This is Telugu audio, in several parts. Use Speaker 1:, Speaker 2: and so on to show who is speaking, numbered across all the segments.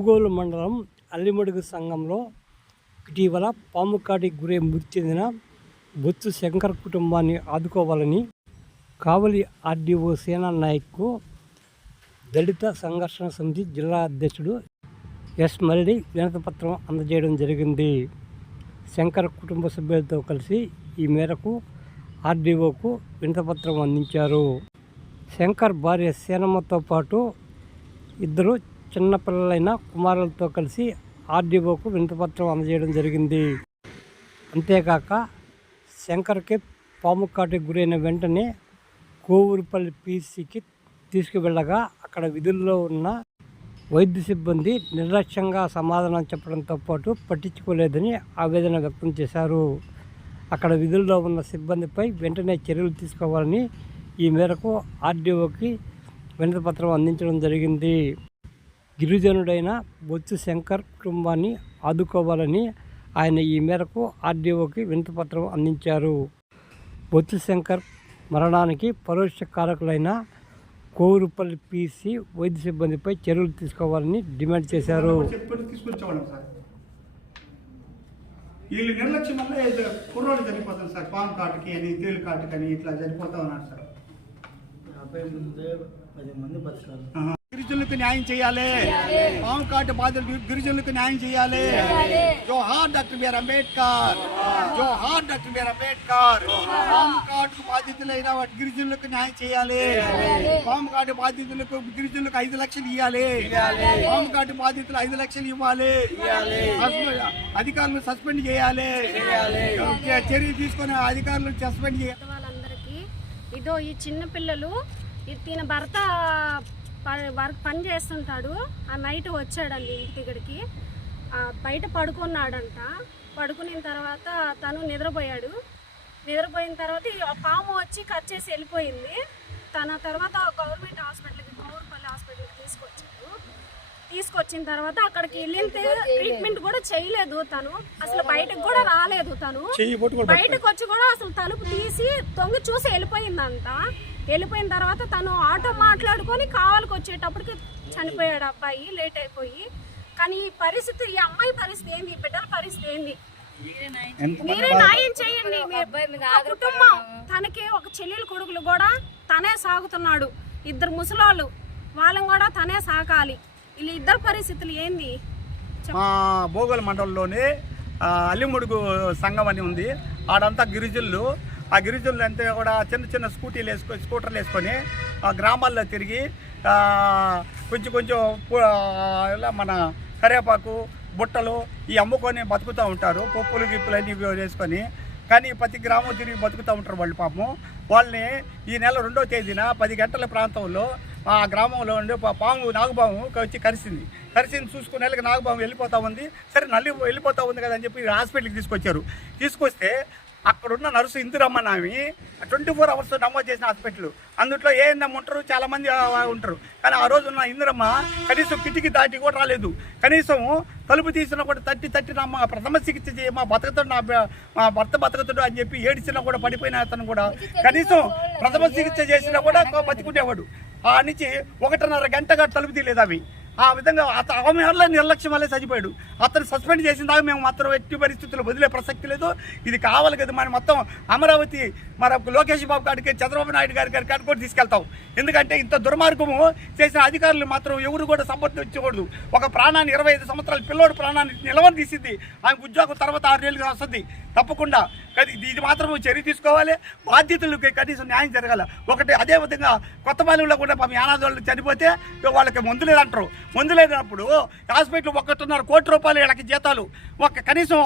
Speaker 1: బోగోలు మండలం అల్లిమడుగు సంఘంలో ఇటీవల పాము కాటికి గురై మృతి చెందిన బొత్సు శంకర్ కుటుంబాన్ని ఆదుకోవాలని కావలి ఆర్డీఓ సేనా నాయక్కు దళిత సంఘర్షణ సమితి జిల్లా అధ్యక్షుడు ఎస్ మల్లి వినతపత్రం అందజేయడం జరిగింది. శంకర్ కుటుంబ సభ్యులతో కలిసి ఈ మేరకు ఆర్డీఓకు వినతపత్రం అందించారు. శంకర్ భార్య సేనమ్మతో పాటు ఇద్దరు చిన్నపిల్లలైన కుమారులతో కలిసి ఆర్డీఓకు వినతిపత్రం అందజేయడం జరిగింది. అంతేకాక శంకర్కి పాముకాటికి గురైన వెంటనే కోవూరుపల్లి పీసీకి తీసుకువెళ్ళగా అక్కడ విధుల్లో ఉన్న వైద్య సిబ్బంది నిర్లక్ష్యంగా సమాధానం చెప్పడంతో పాటు పట్టించుకోలేదని ఆవేదన వ్యక్తం చేశారు. అక్కడ విధుల్లో ఉన్న సిబ్బందిపై వెంటనే చర్యలు తీసుకోవాలని ఈ మేరకు ఆర్డీఓకి వినతిపత్రం అందించడం జరిగింది. గిరిజనుడైన బొత్సు శంకర్ కుటుంబాన్ని ఆదుకోవాలని ఆయన ఈ మేరకు ఆర్డీఓకి వినతిపత్రం అందించారు. బొత్సు శంకర్ మరణానికి పరోక్ష కారకులైన కోరుపల్లి పీసీ వైద్య సిబ్బందిపై చర్యలు తీసుకోవాలని డిమాండ్ చేశారు.
Speaker 2: వీళ్ళు నిర్లక్ష్యం వల్ల ఏదో కుర్రోడు చనిపోతాం సార్ పాము కాటుకి అని తేలు కాటుకి అని ఇట్లా చనిపోతా ఉన్నారు సార్.
Speaker 3: యాభై ముందే పది మంది.
Speaker 2: గిరిజనులకు న్యాయం చేయాలి. పాము కాటు బాధితులు గిరిజనులకు న్యాయం చేయాలి. జోహార్ డాక్టర్ బిఆర్ అంబేద్కర్. జోహార్ డాక్టర్ బిఆర్ అంబేద్కర్. పాము కాటు బాధితులైన వాటి గిరిజనులకు న్యాయం చేయాలి. పాము కాటు బాధితులకు గిరిజనులకు ఐదు లక్షలు ఇవ్వాలి పాము కాటు బాధితులు ఐదు లక్షలు ఇవ్వాలి. అధికారులు సస్పెండ్ చేయాలి. చర్య తీసుకుని అధికారులు సస్పెండ్ చేయాలి
Speaker 4: వాళ్ళందరికీ ఇదో ఈ చిన్న పిల్లలు తిన భర్త వర్క్ పని చేస్తుంటాడు. ఆ నైట్ వచ్చాడండి ఇంటి దగ్గరికి. ఆ, బయట పడుకున్నాడంట. పడుకున్న తర్వాత తను నిద్రపోయాడు. నిద్రపోయిన తర్వాత ఈ పాము వచ్చి కట్ చేసి వెళ్ళిపోయింది. తన తర్వాత గవర్నమెంట్ హాస్పిటల్కి గౌరపల్లి హాస్పిటల్కి తీసుకొచ్చాడు. తీసుకొచ్చిన తర్వాత అక్కడికి వెళ్ళితే ట్రీట్మెంట్ కూడా చేయలేదు. తను. అసలు బయటకు కూడా రాలేదు తను. బయటకు వచ్చి కూడా అసలు తలుపు తీసి తొంగి చూసి వెళ్ళిపోయిందంట. వెళ్ళిపోయిన తర్వాత తను ఆటో మాట్లాడుకొని కావాలకు వచ్చేటప్పటికి చనిపోయాడు అబ్బాయి లేట్ అయిపోయి. కానీ ఈ పరిస్థితి ఈ అమ్మాయి పరిస్థితి ఏంది? బిడ్డల పరిస్థితి ఏంది? మీరే న్యాయం చేయండి. కుటుంబం తనకి ఒక చెల్లెలు కొడుకులు కూడా తనే సాగుతున్నాడు. ఇద్దరు ముసలోళ్ళు వాళ్ళని కూడా తనే సాకాలి వీళ్ళ ఇద్దరు పరిస్థితులు ఏంది?
Speaker 2: మా భోగోళ మండలంలోనే అల్లిముడుగు సంఘం అని ఉంది. ఆడంతా గిరిజనులు. ఆ గిరిజనులు అంతా కూడా చిన్న చిన్న స్కూటీలు వేసుకొని స్కూటర్లు వేసుకొని ఆ గ్రామాల్లో తిరిగి కొంచెం కొంచెం ఇలా మన కరివేపాకు బుట్టలు ఈ అమ్ముకొని బతుకుతూ ఉంటారు. పప్పులు గిప్పులు అన్నీ వేసుకొని. కానీ ప్రతి గ్రామం తిరిగి బతుకుతూ ఉంటారు వాళ్ళు పాపం. వాళ్ళని ఈ నెల రెండో తేదీన పది గంటల ప్రాంతంలో ఆ గ్రామంలో ఉండే పా- పాము నాగుపాము వచ్చి కరిసింది. కరిసింది చూసుకునే నెలకి నాగుపాము వెళ్ళిపోతా ఉంది. సరే నల్లి వెళ్ళిపోతూ ఉంది కదా అని చెప్పి హాస్పిటల్కి తీసుకొచ్చారు. తీసుకొస్తే అక్కడున్న నర్సు ఇందిరమ్మనామి ట్వంటీ ఫోర్ అవర్స్ నమోదు చేసిన హాస్పిటల్. అందుట్లో ఏ ఉంటారు? చాలా మంది ఉంటారు. కానీ ఆ రోజు ఉన్న ఇందిరమ్మ కనీసం కిటికీ దాటి కూడా రాలేదు. కనీసం తలుపు తీసినా కూడా తట్టి తట్టిన మా ప్రథమ చికిత్స చేయ మా బతుకుతాడు నా మా భర్త బతుకుతాడు అని చెప్పి ఏడిచినా కూడా పడిపోయిన అతను కూడా కనీసం ప్రథమ చికిత్స చేసినా కూడా బతికుండేవాడు. ఆ నుంచి ఒకటిన్నర గంటగా తలుపు తీయలేదు అవి ఆ విధంగా అత ఆమె వల్ల నిర్లక్ష్యం వల్లే చనిపోయాడు. అతను సస్పెండ్ చేసిన దాకా మేము మాత్రం ఎట్టి పరిస్థితుల్లో వదిలే ప్రసక్తి లేదు. ఇది కావాలి కదా మనం మొత్తం అమరావతి మన లోకేష్ బాబు గారికి చంద్రబాబు నాయుడు గారి గారి కాడికి కూడా తీసుకెళ్తాం. ఎందుకంటే ఇంత దుర్మార్గము చేసిన అధికారులు మాత్రం ఎవరు కూడా సమర్థించకూడదు ఒక ప్రాణాన్ని ఇరవై ఐదు సంవత్సరాల పిల్లోడు ప్రాణాన్ని నిలవని తీసింది. ఆమె ఉద్యోగం తర్వాత ఆరు నెలలుగా వస్తుంది. తప్పకుండా కానీ ఇది- ఇది మాత్రం చర్య తీసుకోవాలి. బాధ్యతలకు కనీసం న్యాయం జరగాలి. ఒకటి అదే విధంగా కొత్త బాలులో కూడా మా యానాదోళ్ళు చనిపోతే వాళ్ళకి మందులేదంటారు. మందు లేనప్పుడు హాస్పిటల్ ఒకటిన్నర కోటి రూపాయలు వీళ్ళకి జీతాలు. ఒక కనీసం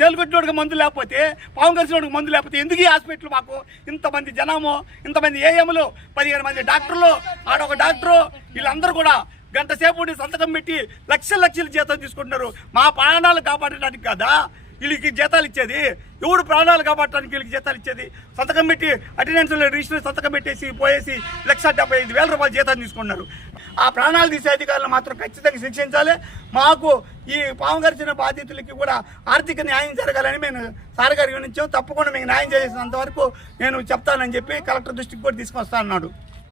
Speaker 2: తేలుగొట్టినోడికి మందు లేకపోతే పాము కలిసినోడికి మందు లేకపోతే ఎందుకు ఈ హాస్పిటల్ మాకు? ఇంతమంది జనము ఇంతమంది ఏఎంలు పదిహేను మంది డాక్టర్లు ఆడొక డాక్టరు వీళ్ళందరూ కూడా గంట సేపు సంతకం పెట్టి లక్షల లక్షల జీతం తీసుకుంటున్నారు. మా ప్రాణాలు కాపాడడానికి కదా? వీళ్ళకి జీతాలు ఇచ్చేది ఎవడు ప్రాణాలు కాపాడటానికి వీళ్ళకి జీతాలు ఇచ్చేది? సంతకం పెట్టి అటెండెన్స్లో రిజిస్టర్ సంతకం పెట్టేసి పోయేసి లక్ష డెబ్బై ఐదు వేల రూపాయలు జీతాలు తీసుకున్నారు. ఆ ప్రాణాలు తీసే అధికారులు మాత్రం ఖచ్చితంగా శిక్షించాలి. మాకు ఈ పాము గరిచిన బాధితులకి కూడా ఆర్థిక న్యాయం జరగాలని మేము సార్ గారి తప్పకుండా మీకు న్యాయం చేసినంత వరకు నేను చెప్తానని చెప్పి కలెక్టర్ దృష్టికి కూడా తీసుకొస్తా అన్నాడు.